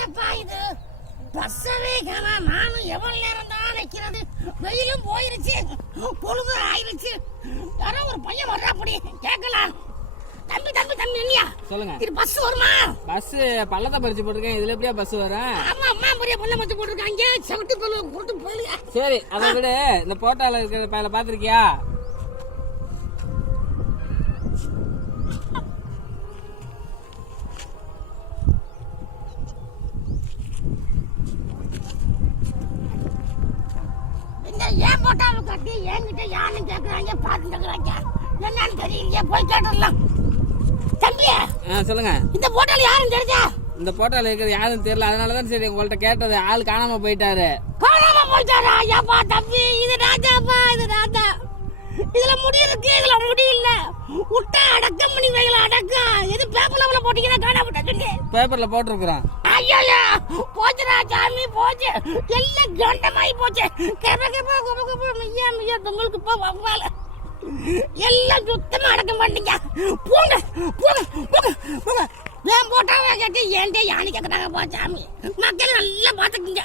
என்னப்பா இது பஸ்ஸவே நானும் எவ்வளவு நேரம் தான் நிக்கிறது, வெயிலும் போயிருச்சு, பொழுது ஆயிருச்சு. யாரோ ஒரு பையன் வர்றா, அப்படி கேட்கலாம். தம்பி தம்பி தம்பி இல்லையா? சொல்லுங்க, இது பஸ் வருமா? பஸ் பள்ளத்தை பறிச்சு போட்டிருக்கேன், இதுல எப்படியா பஸ் வரும்? ஆமா அம்மா பெரிய பள்ள பறிச்சு போட்டிருக்காங்க, சவுட்டு போட்டு போலியா? சரி, அதை விட இந்த போட்டால இருக்கிற பேல பாத்திருக்கியா? ஏன் போட்டாலும் கட்டி என்கிட்ட யாருன்னு கேக்குறாங்க, பாத்து கேக்குறாங்க, என்னன்னு தெரியலையே, போய் கேட்டுடலாம். தம்பியா சொல்லுங்க, இந்த போட்டால யாரும் தெரிஞ்சா? இந்த போட்டால இருக்கிறது யாரும் தெரியல, அதனாலதான் சரி உங்கள்ட்ட கேட்டது. ஆள் காணாம போயிட்டாரு. காணாம போயிட்டாரா? ஐயாப்பா தம்பி, இது ராஜாப்பா, இது ராஜா. இதுல முடி இருக்கு, இதுல முடி இல்ல. விட்டா அடக்கம் பண்ணி வைக்கலாம், அடக்கம். இது பேப்பர்ல போட்டீங்கன்னா காணாம போட்டா சொல்லி பேப்பர்ல போட்டிருக்கிறோம். ஐயா போச்சுடா சாமி, போச்சு, எல்லாம் கண்டமாயி போச்சு. உங்களுக்கு இப்ப வவ்வால எல்லாம் சுத்தமா அடக்கம் பண்ணீங்க. போங்க போங்க போங்க போங்க. ஏன் போட்டாவே கேட்டு ஏன்டே யானை கேட்கறாங்க. போ சாமி, மக்கள் நல்லா பாத்துக்குங்க.